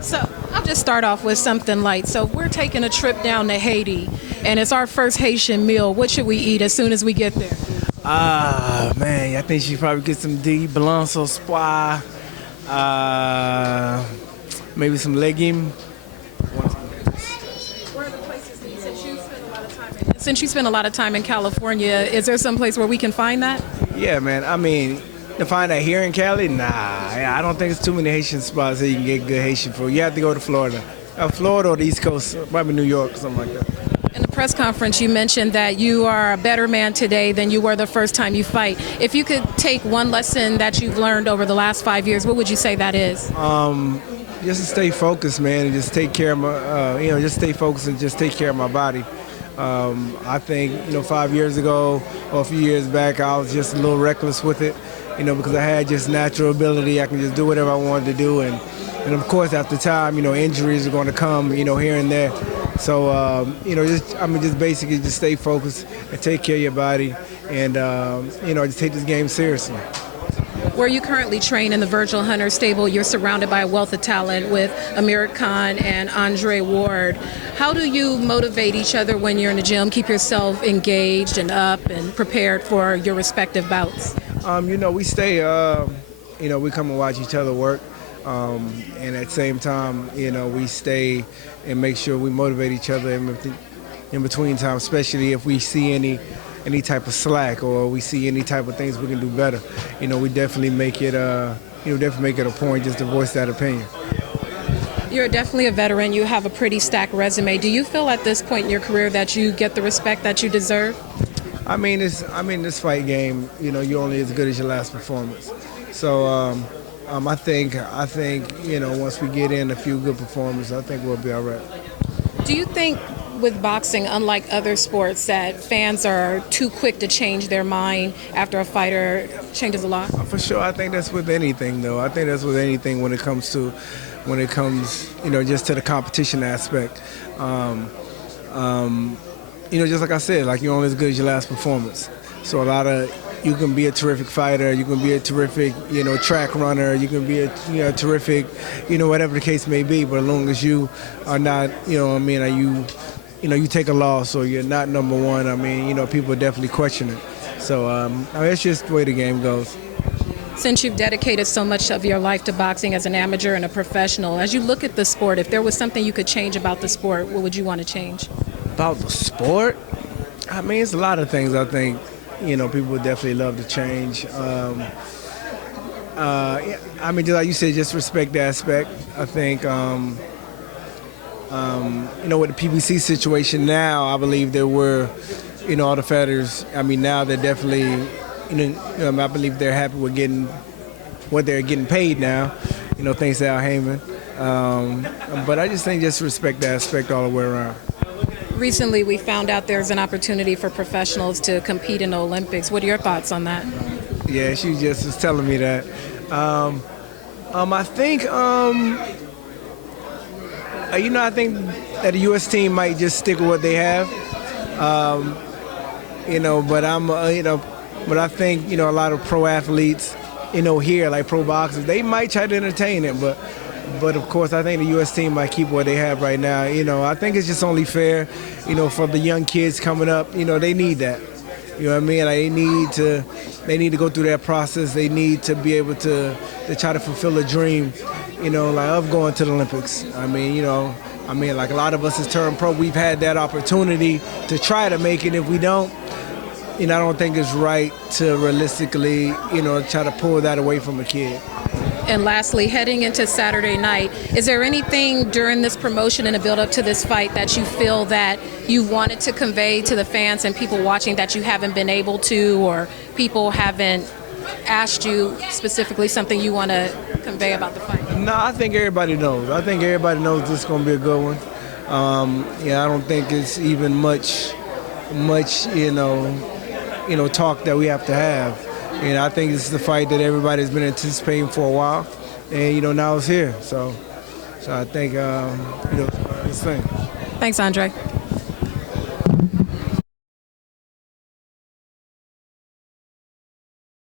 So I'll just start off with something light. So we're taking a trip down to Haiti, and it's our first Haitian meal. What should we eat as soon as we get there? Ah, man, I think she probably get some D, blanc au pois, maybe some legume. Where are the places since you spend a lot of time in California, is there some place where we can find that? Yeah, man, I mean, to find that here in Cali, nah, I don't think it's too many Haitian spots that you can get good Haitian food. You have to go to Florida. Florida or the East Coast, probably New York, something like that. In the press conference, you mentioned that you are a better man today than you were the first time you fight. If you could take one lesson that you've learned over the last 5 years, what would you say that is? Just to stay focused, man, and just take care of my, just stay focused and just take care of my body. I think, 5 years ago or a few years back, I was just a little reckless with it, because I had just natural ability. I can just do whatever I wanted to do. And of course, after time, injuries are going to come, here and there. So, just basically just stay focused and take care of your body and, just take this game seriously. Where you currently train in the Virgil Hunter stable, you're surrounded by a wealth of talent with Amir Khan and Andre Ward. How do you motivate each other when you're in the gym, keep yourself engaged and up and prepared for your respective bouts? We stay, we come and watch each other work. And at the same time, we stay and make sure we motivate each other in between time, especially if we see any type of slack or we see any type of things we can do better. We definitely make it a point just to voice that opinion. You're definitely a veteran. You have a pretty stacked resume. Do you feel at this point in your career that you get the respect that you deserve? This fight game, you're only as good as your last performance. So I think once we get in a few good performances, I think we'll be all right. Do you think with boxing, unlike other sports, that fans are too quick to change their mind after a fighter changes a lot? For sure, I think that's with anything, though. I think that's with anything when it comes, just to the competition aspect. Just like I said, like you're only as good as your last performance. So you can be a terrific fighter, you can be a terrific, track runner, you can be a terrific, whatever the case may be. But as long as you are not, you take a loss or you're not number one, people definitely question it. So it's just the way the game goes. Since you've dedicated so much of your life to boxing as an amateur and a professional, as you look at the sport, if there was something you could change about the sport, what would you want to change? About the sport? It's a lot of things I think, people would definitely love to change. Just like you said, just respect the aspect. I think, with the PBC situation now, I believe there were, all the fighters, now they're definitely, I believe they're happy with getting what they're getting paid now, thanks to Al Heyman. But I just think just respect the aspect all the way around. Recently, we found out there's an opportunity for professionals to compete in the Olympics. What are your thoughts on that? Yeah, she just was telling me that. I think, I think that the U.S. team might just stick with what they have. But I think, a lot of pro athletes, here, like pro boxers, they might try to entertain it, but of course, I think the U.S. team might keep what they have right now. I think it's just only fair, for the young kids coming up. They need that. Like, they need to go through that process. They need to be able to try to fulfill a dream, of going to the Olympics. Like a lot of us as turned pro, we've had that opportunity to try to make it. If we don't, I don't think it's right to realistically, try to pull that away from a kid. And lastly, heading into Saturday night, is there anything during this promotion and the build-up to this fight that you feel that you wanted to convey to the fans and people watching that you haven't been able to, or people haven't asked you specifically something you want to convey about the fight? No, I think everybody knows. I think everybody knows this is going to be a good one. I don't think it's even much, talk that we have to have. I think this is the fight that everybody's been anticipating for a while, and now it's here. So I think this thing. Thanks, Andre.